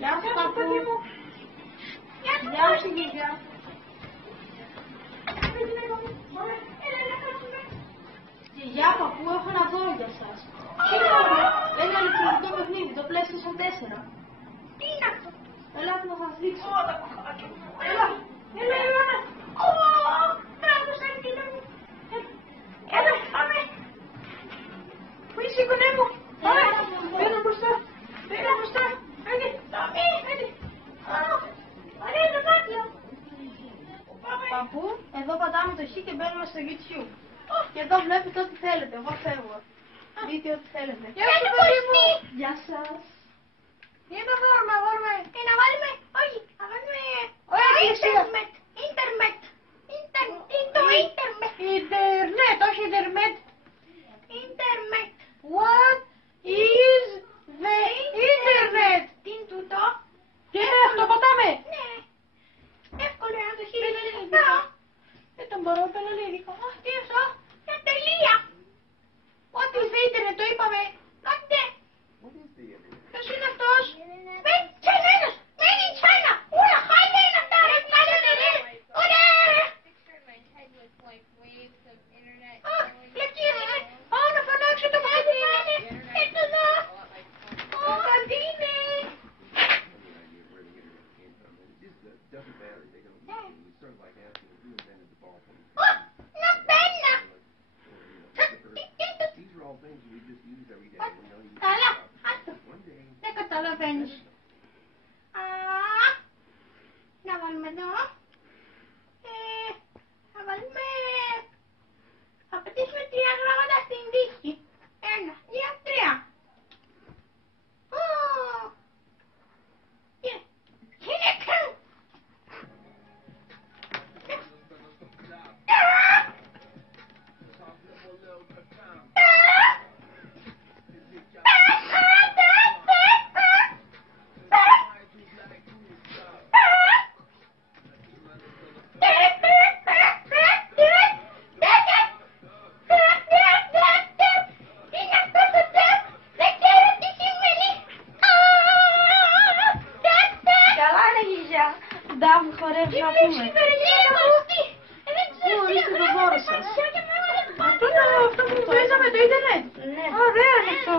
Γεια σου παππού. Γεια σου γίγια. Γεια παππού, έχω ένα δώρο για σας. Ένα ηλεκτρονικό παιχνίδι, το PlayStation 4. Τι είναι αυτό? Ελάτε να σας δείξω. Έλα, Ιωάννα. Μπράβο, Σαντίνα μου. Έλα, πάμε. Πού είσαι η γονέ μου? Πάμε, μπαίνω μπροστά. Άντε, πάμε, άντε. Ωραία το δάκρυο. Παππού, εδώ πατάμε το χ και μπαίνουμε στο YouTube. Και εδώ βλέπετε ό,τι θέλετε, εγώ φεύγω. Δείτε ό,τι θέλετε. Γεια σου, παιδί μου. Γεια σας. Τι να βάλουμε, να βάλουμε, όχι, να βάλουμε ίντερνετ. Το ίντερνετ. Ιντερνετ, όχι Ιντερνετ. Ίντερνετ. What is the internet? Τι είναι τούτο? Τι είναι αυτό, πατάμε. Ναι. Εύκολο να το χειριστεί. Δεν τον μπορώ, πέλα ελληνικό. Τι είναι αυτό? Μια τελεία. What is the internet, το είπαμε. Άντε. What is the internet? Ποιος είναι αυτός? Τσανένος. Μένει τσάνα. Όλα χάλια είναι αυτά. Ρε κάλανε ρε. Ωραία. Πλακίες είναι. Πάω να φωνάξω το μάτι να είναι. Έρθω εδώ. Καντίνε. Doesn't matter. They don't. It's sort of like asking who invented the ballpoint. Να πένα. These are all things we just use every day. We don't use Καλά. them. Άστο. One day. Δεν καταλαβαίνεις. Να βάλουμε εδώ. Να βάλουμε... Θα πετύσουμε 3 γράμματα στην τύχη. 1, 2, 3. Χίλικα. Ντάβ, χορεύει να πούμε. Πού ορίστε το δώρο σας. Αυτό που παίζαμε το ίντερνετ. Ναι. Ωραία είναι αυτό.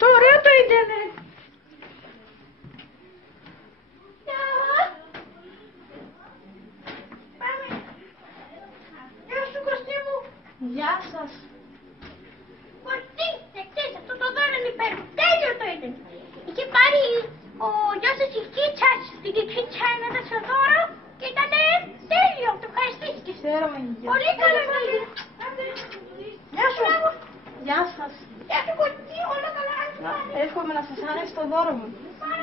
Το ωραίο το ίντερνετ. Γεια σου Κωστή μου. Γεια σας. Κωστή, ξέρεις αυτό το δώρο είναι υπέροχο. Τέλειο το ήταν. Είχε πάρει ο γιος της η Κίτσα στην Κίτσα ένα τέτοιο δώρο και ήταν τέλειο. Το ευχαριστήθηκε. Χαίρομαι για Πολύ καλά ήταν. Γεια σου. Γεια σας. Γεια σου Κωστή, όλα καλά. Εύχομαι να σας άρεσε το δώρο μου. Πάρα